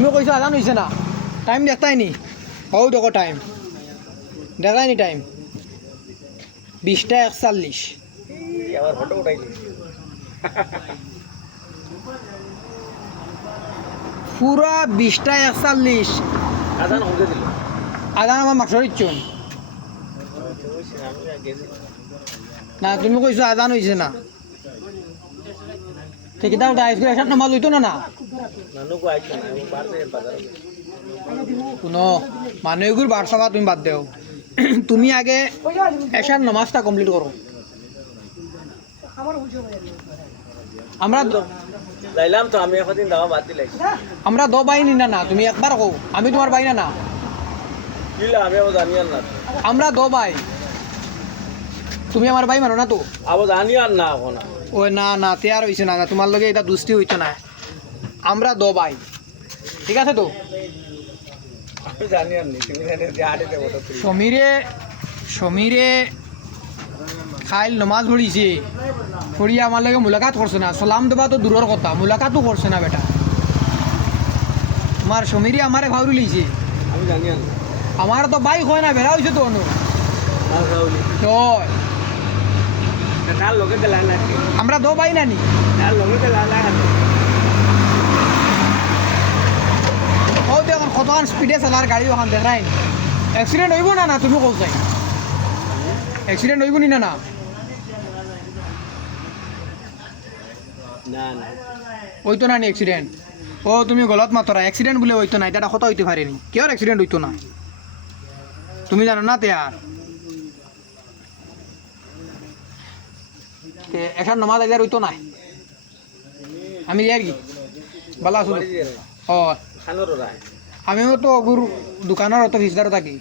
তুমি কইছো আজান হয়েছে না, টাইম দেখতাই নি? ও দেখো টাইম দেখাই নি, টাইম 20:41। আবার ফটো উঠাইলি পুরা 20:41। আজান হতে দিল আজান আমার মাকসর ইচ্ছুন না, তুমি কইছো আজান হয়েছে না, ঠিক আছে ওটা আইসক্রিম এসার নামাজ হইতো না না নানুকো আইছে না বাড়তে বাজার শুনো, মানুষগুর বার সভা তুমি বাদ দেও, তুমি আগে এসার নামাজটা কমপ্লিট করো। আমরা যাইলাম তো আমি এখন দাওয়া বাদ দিলাই আমরা দো বাইনি না না, তুমি একবার কও, আমি তোমার বাই না না, কিলা আমি আবার জানি আর না আমরা দো বাই, তুমি আমার বাই মানো না তো। আবার জানি আর না এখন ওই না না তেয়ার হয়েছে না, তোমার লগে এটা দুষ্টি হইতো না, আমরা দো বাই, ঠিক আছে তো। আমি জানি আর নি তুমি জানি যে আড়ে দেবো তো সমীরে খাইল নমাজ পড়িছে, পড়িয়া আমার লগে মুলাকাত করছে না, সালাম দেবা তো দূরের কথা, মুলাকাতও করছে না বেটা। তোমার সমীরে আমারে ভাউরি লইছে, আমি জানি আর না আমার তো বাইক হয় না, বেড়া হয়েছে তো অনু আর রাউলি তো তার লগে গেলা না আমরা দো বাই নানি, তার লগে গেলা না ও তো এখন কতক্ষণ স্পিডে চালার গাড়ি ওখান দেখাই, অ্যাক্সিডেন্ট হইব না না, তুমি কোথায় অ্যাক্সিডেন্ট হইব নি না না? না না হইতো না নি অ্যাক্সিডেন্ট? ও তুমি গলত মাতরা, অ্যাক্সিডেন্ট বলে হইতো না, এটা কত হইতে পারেনি, কেউ অ্যাক্সিডেন্ট হইতো না, তুমি জানো না? তেয়ার এখন নমাজ আজার হইতো না, আমি যাই আর কি বালা আছো ও, খানোর রায় আমিও তো গুরু দোকানের অত ভিজদার থাকি।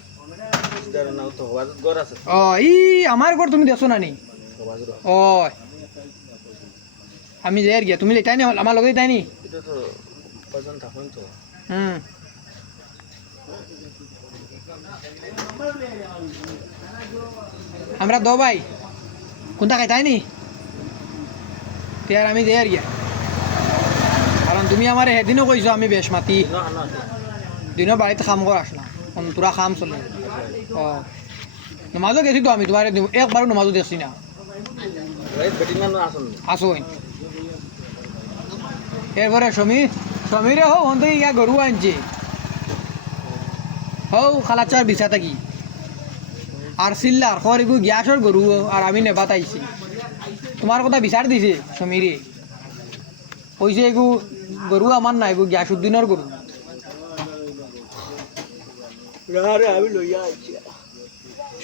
দাঁড়া নাও তো বাজার ঘর আছে ও ই আমার ঘর তুমি দেখছো না নি? বাজার ও আমি যাই আর কি, তুমি লেটাই নি আমার লগে তাই নি? এটা তো কজন থাকুন তো আমরা দো ভাই কোনটা খাই তাই নি? আর আমি যাই আর কি, কারণ তুমি আমার সেদিনও কইছো আমি বেশ মাতি না না দিনও বাড়িতে খাম করে আসলাম, তোরা খাম চলে। ও নমাজও গেছি তো আমি, তোমার একবারও নমাজও দেখছি না, রাইট বেটিং না আসুন আসোই। এরপরে সমীরে হো হন থেকে ইয়া গরু আনছে, হও খালাচার বিছা থাকি আর চিল্লার খর এগু গ্যাসর গরু, আর আমি নেবাত আইছি, তোমার কথা বিচার দিছে সমীরে, কইছে এগু গরু আমার না, এগু গ্যাস উদ্দিনের গরু। আরে আমি লইয়া আইছি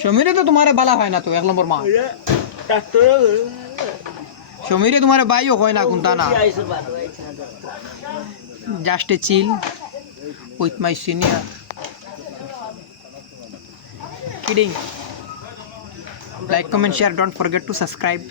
সমীরে তো তোমার বালা হয় না তো, 1 নম্বর মা ডাক্তার সমীরে তোমার বাইও হয় না, কোনটা না, আইছে বারো just a chill with my senior kidding. Like, comment, share, don't forget to subscribe.